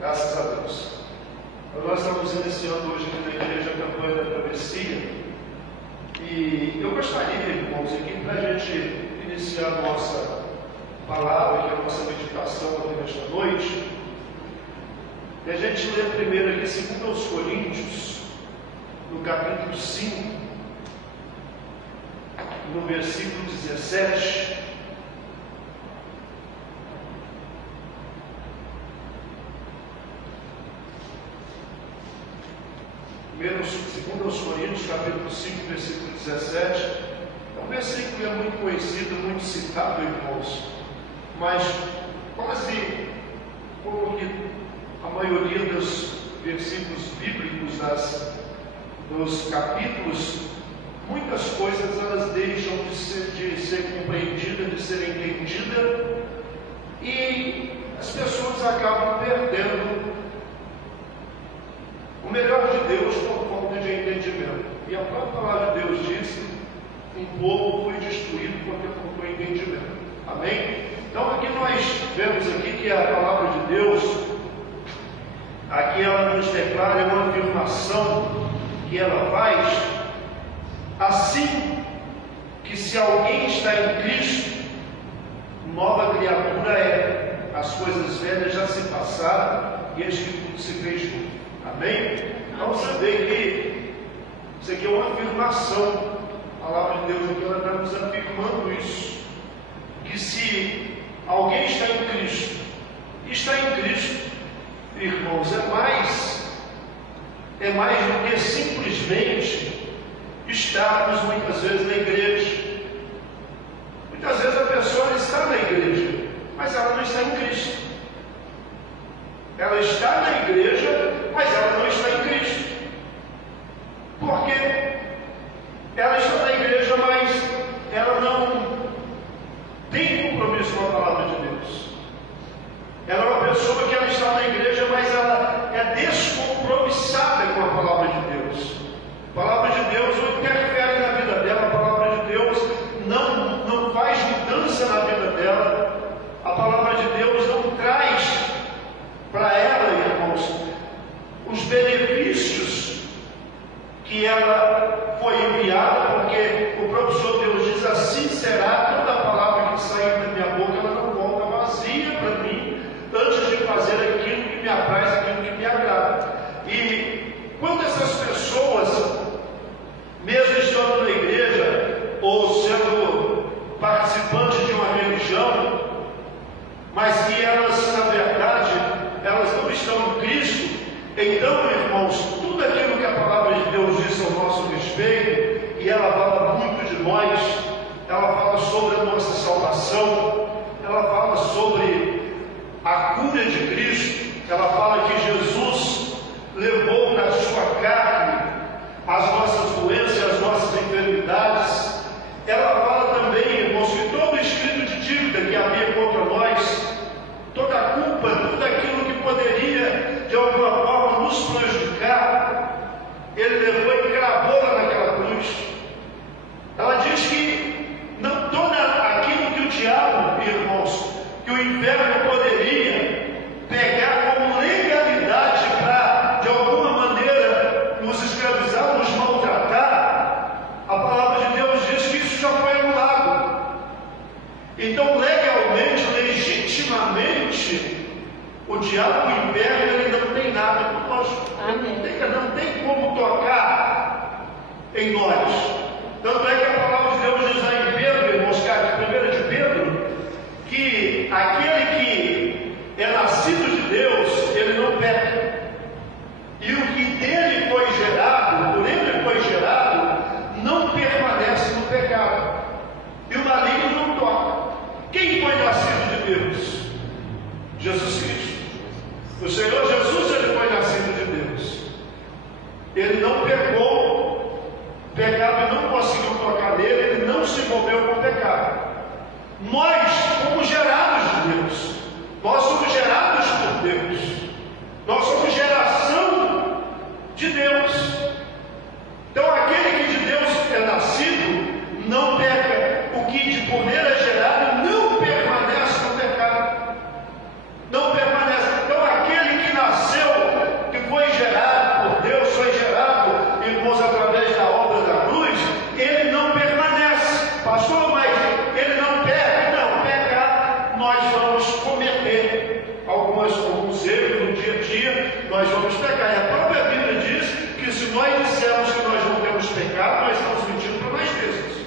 Graças a Deus. Nós estamos iniciando hoje aqui na igreja a campanha da travessia. E eu gostaria, irmãos, aqui para a gente iniciar a nossa palavra, que é a nossa meditação aqui nesta noite, e a gente lê primeiro aqui 2 Coríntios, no capítulo 5, no versículo 17. Primeiro, 2 Coríntios, capítulo 5, versículo 17. É um versículo que é muito conhecido, muito citado, irmãos, mas quase como que a maioria dos versículos bíblicos dos capítulos, muitas coisas elas deixam de ser compreendidas, de ser entendidas, e as pessoas acabam perdendo o melhor de Deus por falta de entendimento. E a própria palavra de Deus diz: um povo foi destruído porque faltou entendimento. Amém? Então aqui nós vemos aqui que a palavra de Deus, aqui ela nos declara uma afirmação que ela faz, assim que se alguém está em Cristo, nova criatura é, as coisas velhas já se passaram e eis que tudo se fez novo. Amém? Então você vê que isso aqui é uma afirmação. A palavra de Deus aqui ela está nos afirmando isso, que se alguém está em Cristo, irmãos, é mais do que simplesmente estarmos muitas vezes na igreja. Muitas vezes a pessoa está na igreja, mas ela não está em Cristo. Ela está na igreja, mas ela não está em Cristo. Por quê? Ela está na igreja, mas ela não tem compromisso com a palavra de Deus. Ela é uma pessoa que ela está na igreja, mas ela é descompromissada com a palavra de Deus. A palavra de Deus não interfere na vida dela, a palavra de Deus não faz mudança na vida dela. A palavra de Deus não traz para ela, irmãos, os benefícios que ela foi enviada, porque o próprio Senhor Deus diz: assim será toda a palavra que sair da minha boca, ela não volta vazia para mim, antes de fazer aquilo que me apraz, aquilo que me agrada. E quando essas pessoas, mesmo estando na igreja, ou sendo participantes de uma religião, mas que elas, na verdade, elas não estão em Cristo, então, irmãos, tudo aquilo que a palavra de Deus diz ao nosso respeito, e ela fala muito de nós, ela fala sobre a nossa salvação, ela fala sobre a cura de Cristo, ela fala que Jesus levou na sua carne as nossas doenças, as nossas enfermidades. Ela fala também, irmãos, que todo escrito de dívida que havia contra nós, toda a culpa, tudo aquilo que poderia de alguma forma nos prejudicar, ele levou e cravou lá naquela cruz. Ela diz que não todo aquilo que o diabo, irmãos, que o inferno poderia pegar como legalidade para de alguma maneira nos escravizar, nos maltratar, a palavra de Deus diz que isso já foi anulado. Então, legalmente, legitimamente, o diabo, o inferno, ele não tem nada conosco. Não tem como tocar em nós. Tanto é que a palavra de Deus diz lá em Pedro, irmãos, 1 de Pedro, que aquele que é nascido de Deus, ele não peca. E o que dele foi gerado, por ele foi gerado, não permanece no pecado. E o maligno não toca. Quem foi nascido de Deus? Jesus Cristo. O Senhor Jesus, ele foi nascido de Deus. Ele não pecou, o pecado não conseguiu tocar nele, ele não se envolveu com o pecado. Nós fomos gerados de Deus. Nós somos gerados por Deus. Nós somos geração de Deus. Então aquele que de Deus é nascido não peca. O que de por nele é gerado não permanece no pecado. Não permanece. Então aquele que nasceu ter alguns erros no dia a dia, nós vamos pecar. E a própria Bíblia diz que se nós dissermos que nós não temos pecado, nós estamos mentindo para nós mesmos.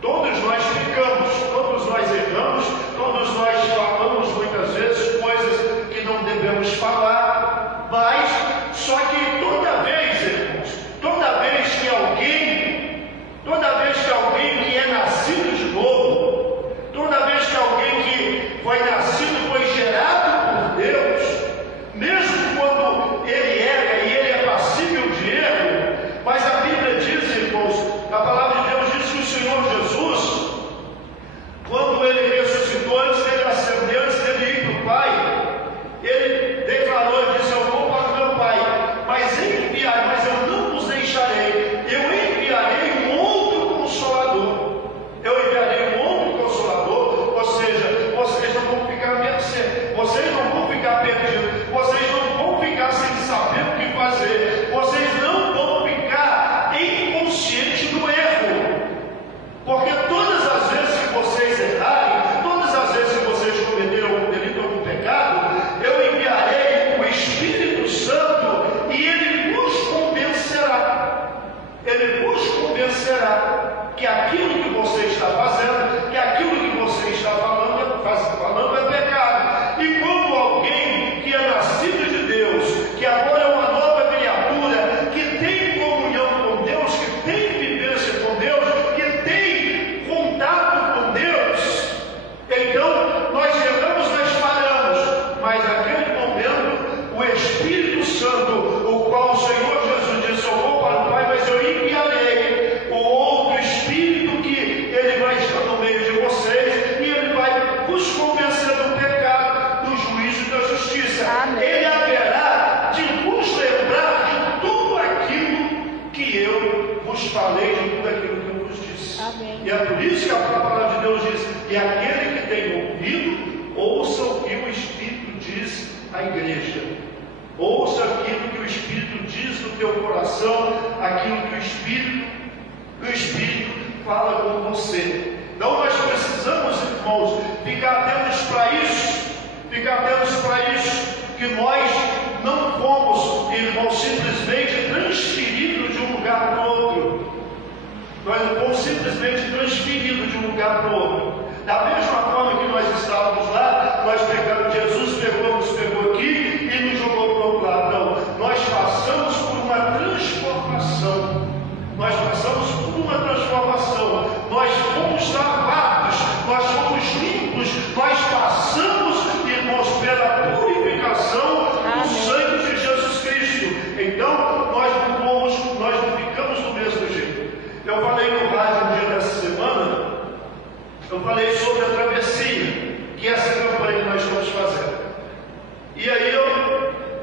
Todos nós pecamos, todos nós erramos, todos nós falamos muitas vezes coisas que não devemos falar, mas só que toda vez, irmãos, toda vez que alguém que é nascido de novo, toda vez que alguém que foi nascido, foi gerado por Deus, mesmo quando ele erra e ele é passível de erro, mas a Bíblia diz, irmãos, a palavra de Deus diz que o Senhor Jesus, quando ele ressuscitou, antes dele ascender, antes dele ir para o Pai, ele declarou e disse: eu vou para o meu Pai, mas eu não vos deixarei, eu enviarei um outro Consolador. Eu enviarei um outro Consolador, ou seja, vocês não vão ficar à mercê, vocês não vão ficar perdidos, vocês não vão ficar sem saber o que fazer, vocês não vão ficar inconscientes do erro, porque todas as vezes que vocês errarem, todas as vezes que vocês cometeram algum delito, algum pecado, eu enviarei o Espírito Santo e ele vos convencerá. Ele vos convencerá que aquilo que você está fazendo, que aquilo que você está falando é pecado. E como alguém que é nascido de Deus, que agora é uma nova criatura, que tem comunhão com Deus, que tem vivência com Deus, que tem contato com Deus, então nós erramos, nós falhamos, mas naquele momento o Espírito Santo, o qual o Senhor Jesus disse: eu vou para o Pai, mas eu enviarei o outro Espírito, que ele vai estar no meio de vocês e ele vai vos convencer do pecado, do juízo e da justiça. Amém. Ele haverá de vos lembrar de tudo aquilo que eu vos falei, de tudo aquilo que eu vos disse. Amém. E é por isso que a palavra de Deus diz: e aquele que tem ouvido, ouça o que o Espírito diz à igreja. Ouça aquilo que o Espírito diz no teu coração, aquilo que o Espírito fala com você. Então nós precisamos, irmãos, ficar atentos para isso, que nós não fomos, irmãos, simplesmente transferidos de um lugar para o outro. Nós não fomos simplesmente transferidos de um lugar para o outro. Da mesma forma que nós estávamos lá, nós pegamos, Jesus nos pegou aqui e nos jogou para o outro lado. Não, nós passamos por uma transformação. Nós fomos lavados, nós fomos limpos, nós passamos, irmãos, pela purificação do sangue de Jesus Cristo. Então, nós não ficamos do mesmo jeito. Eu falei no rádio um dia dessa semana, eu falei sobre a travessia, que é essa campanha que nós estamos fazendo. E aí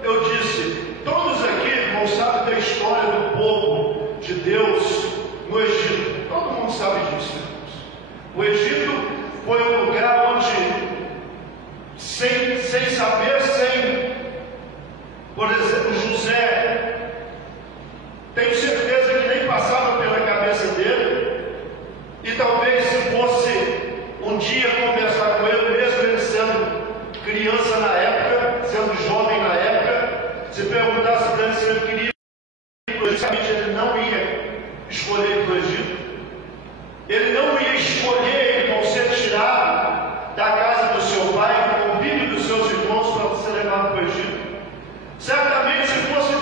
eu disse: todos aqui, irmãos, sabem da história do povo de Deus no Egito. Todo mundo sabe disso, irmãos. O Egito foi um lugar onde, sem saber, por exemplo, José, tenho certeza que nem passava pela cabeça dele, e talvez se fosse um dia conversar com ele, mesmo ele sendo criança na época, sendo jovem na época, se perguntasse para ele se ele queria ir para o Egito, ele não ia escolher ir para o Egito. Ele não ia escolher, irmão, ser tirado da casa do seu pai, do convívio dos seus irmãos, para ser levado para o Egito. Certamente, se fosse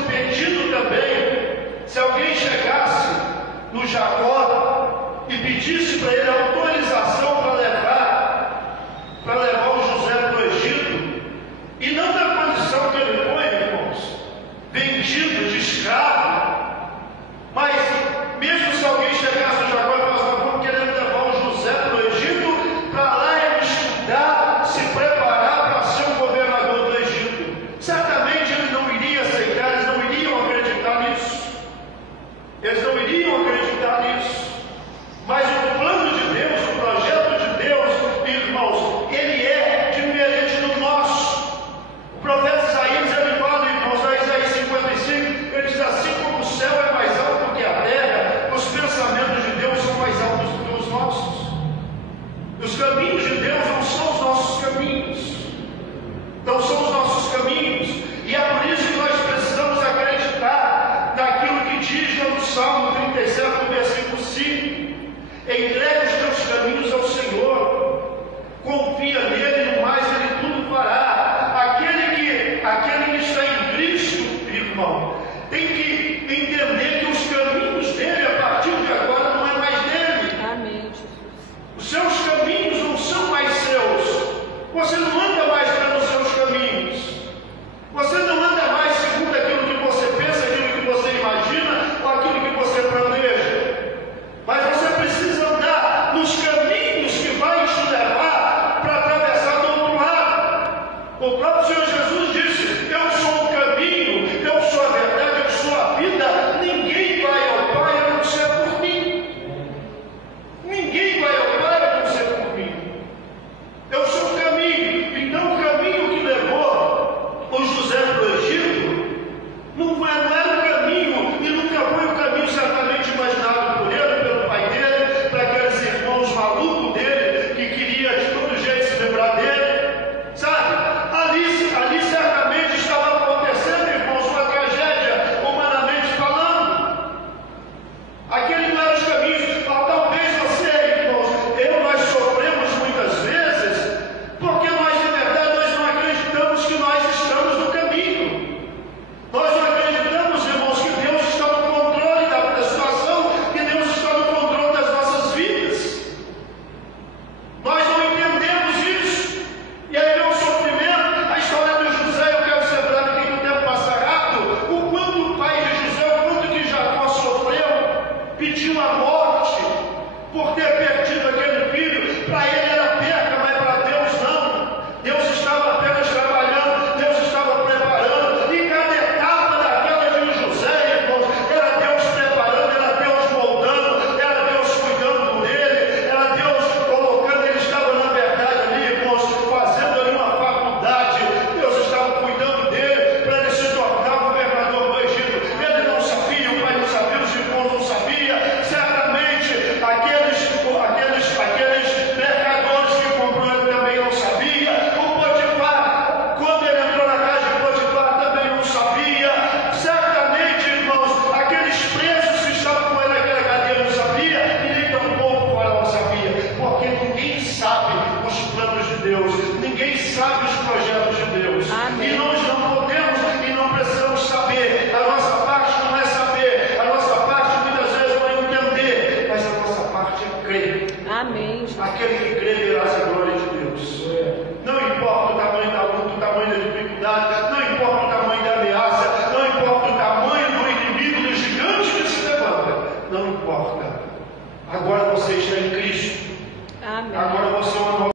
tem que entender que os caminhos dele, a partir de agora, não é mais dele. Amém, Jesus. Os seus caminhos não são mais seus. Você não anda mais pelos seus caminhos. Você não anda mais segundo aquilo que você pensa, aquilo que você imagina, ou aquilo que você planeja. Mas você precisa andar nos caminhos que vai te levar para atravessar do outro lado. O próprio Senhor Jesus disse: eu sou o caminho, eu sou a verdade, eu sou a vida. Ninguém vai ao Pai a não ser por mim. Ninguém vai ao Pai a não ser por mim. Eu sou o caminho. Então o caminho que levou o José para o Egito não era o caminho, e nunca foi o caminho certamente imaginado por ele, pelo pai dele, para aqueles irmãos malucos dele, que queria de todo jeito se livrar dele. Sabe? Ali certamente estava acontecendo, irmãos, uma tragédia, humanamente falando. Aquele não era os caminhos. Talvez você, irmãos, nós sofremos muitas vezes, porque nós, de verdade, nós não acreditamos que nós estamos no caminho. Nós não acreditamos, irmãos, que Deus está no controle da situação, que Deus está no controle das nossas vidas. Nós não entendemos isso. E aí vem o sofrimento. A história de José, eu quero ser breve, que o tempo passa rápido. O quanto o pai de José, o quanto que Jacó sofreu, pediu a morte por ter perdido aquele filho. Para ele era perca, mas para Deus não. Deus estava apenas trabalhando, Deus estava preparando. E cada etapa daquela de José, irmãos, era Deus preparando, era Deus moldando, era Deus cuidando dele, era Deus colocando. Ele estava, na verdade, ali, irmãos, fazendo ali uma faculdade. Deus estava cuidando dele para ele se tornar governador do Egito. Ele não sabia, o pai não sabia, os irmãos não sabiam. Certamente aqueles mercadores que comprou ele também não sabia. O Potifar, quando ele entrou na casa de Potifar, também não sabia. Certamente, irmãos, aqueles presos que estavam com ele naquela cadeia não sabia, e nem tampouco o faraó sabia, porque ninguém sabe os planos de Deus, ninguém sabe os projetos de Deus. Amém. E nós não podemos e não precisamos saber. A nossa parte não é saber, a nossa parte muitas vezes não é entender, mas a nossa parte é crer. Amém, Jesus. Aquele que crê verá a glória de Deus. Não importa o tamanho da luta, o tamanho da dificuldade, não importa o tamanho da ameaça, não importa o tamanho do inimigo, do gigante que se levanta, não importa. Agora você está em Cristo. Amém. Agora